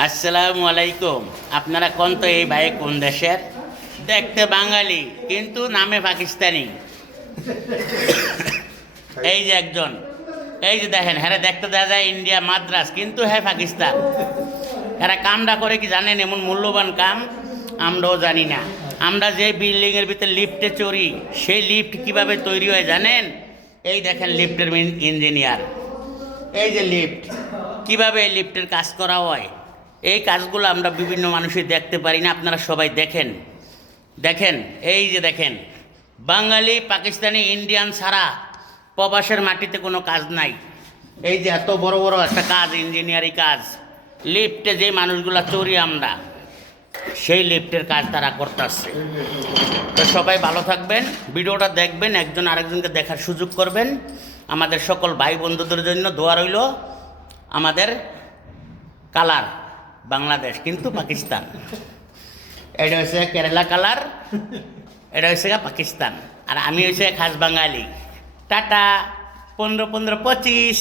আসসালামু আলাইকুম। আপনারা কোন তো এই ভাই কোন দেশের? দেখতে বাঙালি কিন্তু নামে পাকিস্তানি। এই যে একজন, এই যে দেখেন, হ্যাঁ দেখতে দেখা যায় ইন্ডিয়া মাদ্রাস, কিন্তু হ্যাঁ পাকিস্তান। এরা কামটা করে কি জানেন? এমন মূল্যবান কাম আমরাও জানি না। আমরা যে বিল্ডিংয়ের ভিতরে লিফটে চড়ি, সেই লিফট কিভাবে তৈরি হয় জানেন? এই দেখেন লিফটের ইঞ্জিনিয়ার, এই যে লিফট, কিভাবে এই লিফটের কাজ করা হয়, এই কাজগুলো আমরা বিভিন্ন মানুষই দেখতে পারি না। আপনারা সবাই দেখেন, দেখেন, এই যে দেখেন, বাঙালি পাকিস্তানি ইন্ডিয়ান ছাড়া প্রবাসের মাটিতে কোনো কাজ নাই। এই যে এত বড় বড় একটা কাজ, ইঞ্জিনিয়ারিং কাজ, লিফটে যে মানুষগুলা চড়ি আমরা, সেই লিফটের কাজ তারা করতেছে। তো সবাই ভালো থাকবেন, ভিডিওটা দেখবেন, একজন আরেকজনকে দেখার সুযোগ করবেন। আমাদের সকল ভাই বন্ধুদের জন্য দোয়া রইল। আমাদের কালার বাংলাদেশ কিন্তু পাকিস্তান। এটা হচ্ছে কেরালা কালার, এটা হচ্ছে পাকিস্তান, আর আমি হচ্ছে খাস বাঙালি। টাটা। 15 15 25।